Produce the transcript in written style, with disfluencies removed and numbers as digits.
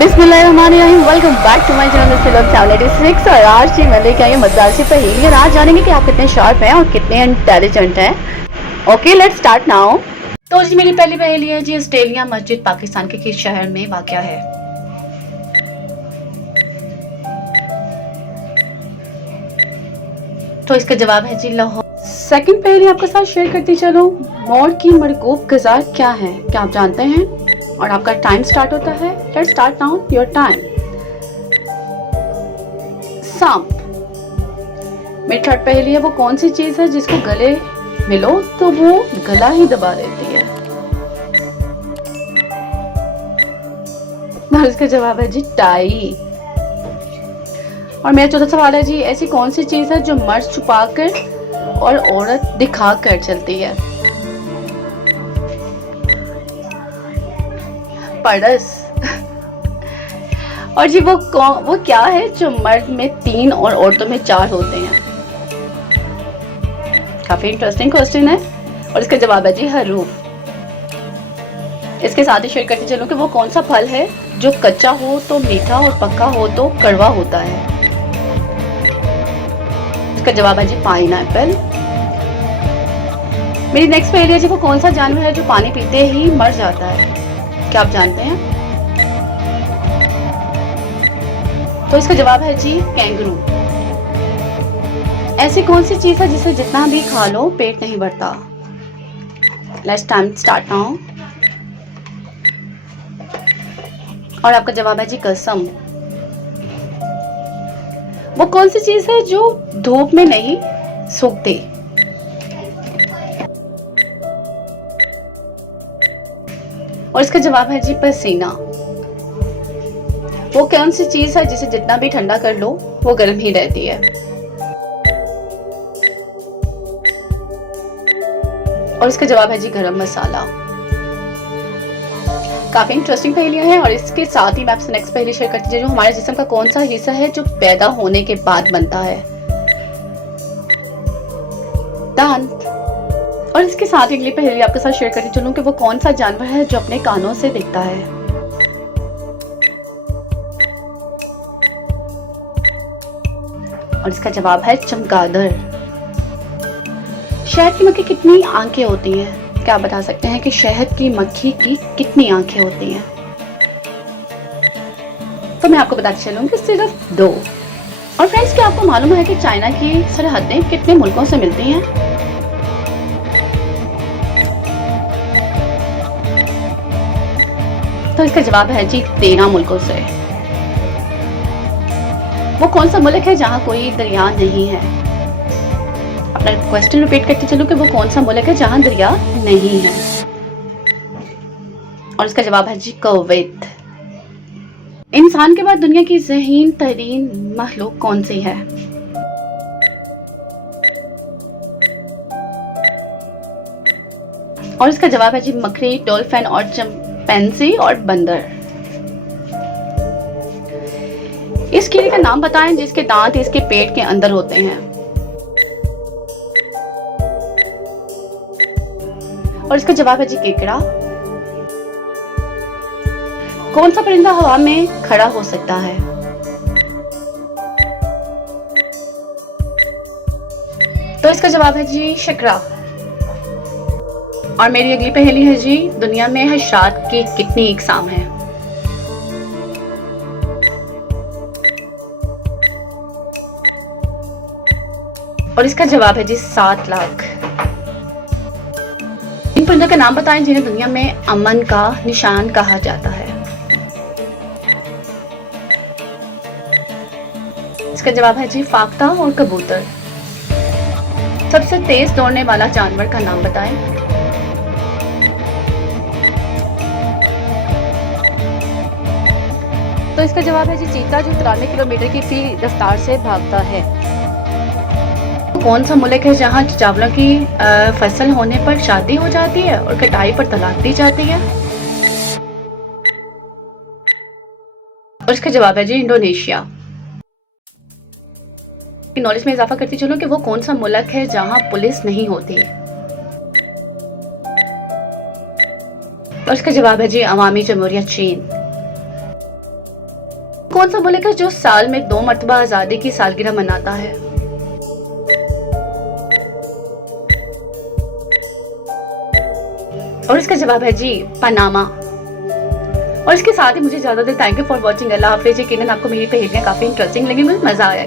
बिस्मिल्लाहिर्रहमानिर्रहीम। Welcome back to my channel film 786 और आज जी मैं लेके आई हूं मजेदार सी पहेली और आज जानेंगे कि आप कितने शार्प हैं और कितने इंटेलिजेंट हैं। Okay let's start now. तो जी मेरी पहली पहेली है जी, ऑस्ट्रेलिया मस्जिद पाकिस्तान के किस शहर में वाक़या है? तो इसका जवाब है जी लाहौर। सेकंड पहेली आपके साथ शेयर करती चलो। मोर की मरगूब ग़िज़ा क्या है? क्या आप जानते हैं? और आपका टाइम स्टार्ट होता है। Let's start now your time. सांप। मेरी थर्ड पहेली है, वो कौन सी चीज है जिसको गले मिलो तो वो गला ही दबा देती है? और इसका जवाब है जी टाई। और मेरा चौथा सवाल है जी, ऐसी कौन सी चीज है जो मर्द छुपाकर और औरत दिखाकर चलती है? पर्स। और जी वो क्या है जो मर्द में 3 और औरतों में 4 होते हैं? काफी इंटरेस्टिंग क्वेश्चन है और इसका जवाब है जी हरूफ। इसके साथ ही शेयर करते चलूं कि वो कौन सा फल है जो कच्चा हो तो मीठा और पक्का हो तो कड़वा होता है? इसका जवाब है जी पाइनएप्पल। मेरी नेक्स्ट पहेली है जी, वो कौन सा जानवर है जो पानी पीते ही मर जाता है? क्या आप जानते हैं? तो इसका जवाब है जी कैंगरू। ऐसी कौन सी चीज है जिसे जितना भी खा लो पेट नहीं भरता? Let's time start now. और आपका जवाब है जी कसम। वो कौन सी चीज है जो धूप में नहीं सूखती? और इसका जवाब है जी पसीना। वो कौन सी चीज है जिसे जितना भी ठंडा कर लो वो गर्म ही रहती है? और इसका जवाब है जी गरम मसाला। काफी इंटरेस्टिंग पहेलियां हैं और इसके साथ ही मैं आपसे नेक्स्ट पहेली शेयर करती हूँ। हमारे जिस्म का कौन सा हिस्सा है जो पैदा होने के बाद बनता है? दांत। और इसके साथ ही अगली पहेली आपके साथ शेयर करती चलूं कि वो कौन सा जानवर है जो अपने कानों से दिखता है? और इसका जवाब है चमगादड़। शहद की मक्खी कितनी आंखें होती हैं? क्या आप बता सकते हैं कि शहद की मक्खी की कितनी आंखें होती हैं? तो मैं आपको बताती चलूंगी सिर्फ 2। और फ्रेंड्स, क्या आपको मालूम है कि चाइना की सरहदें कितने मुल्कों से मिलती हैं? तो इसका जवाब है जी 13 मुल्कों से। वो कौन सा मुल्क है जहां कोई दरिया नहीं है? अपना क्वेश्चन रिपीट करके चलो कि वो कौन सा मुल्क है जहां दरिया नहीं है? और इसका जवाब है जी कुवैत। इंसान के बाद दुनिया की ज़हीन तरीन मखलूक कौन सी है? और इसका जवाब है जी मकड़ी, डॉल्फिन और चिंपैंजी और बंदर। इस कीड़े का नाम बताएं जिसके दांत इसके पेट के अंदर होते हैं? और इसका जवाब है जी केकड़ा। कौन सा परिंदा हवा में खड़ा हो सकता है? तो इसका जवाब है जी शकरा। और मेरी अगली पहेली है जी, दुनिया में हशरात की कितनी इकसाम है? और इसका जवाब है जी 7 लाख। इन परिंदों के नाम बताएं जिन्हें दुनिया में अमन का निशान कहा जाता है? इसका जवाब है जी फाख्ता और कबूतर। सबसे तेज दौड़ने वाला जानवर का नाम बताएं? तो इसका जवाब है जी चीता, जो 93 किलोमीटर की फी रफ्तार से भागता है। कौन सा मुल्क है जहां चावलों की फसल होने पर शादी हो जाती है और कटाई पर तलाक दी जाती है? और इसका जवाब है जी इंडोनेशिया। नॉलेज में इजाफा करती चलूं कि वो कौन सा मुल्क है जहां पुलिस नहीं होती? और इसका जवाब है जी अवामी जमहूरियत चीन। कौन सा मुल्क है जो साल में 2 मरतबा आजादी की सालगिरह मनाता है? और इसका जवाब है जी पनामा। और इसके साथ ही मुझे इजाजत दें। Thank you for watching. अल्लाह हाफिज। यकीनन आपको मेरी पहेलियां काफी इंटरेस्टिंग लगी, मुझे मजा आया।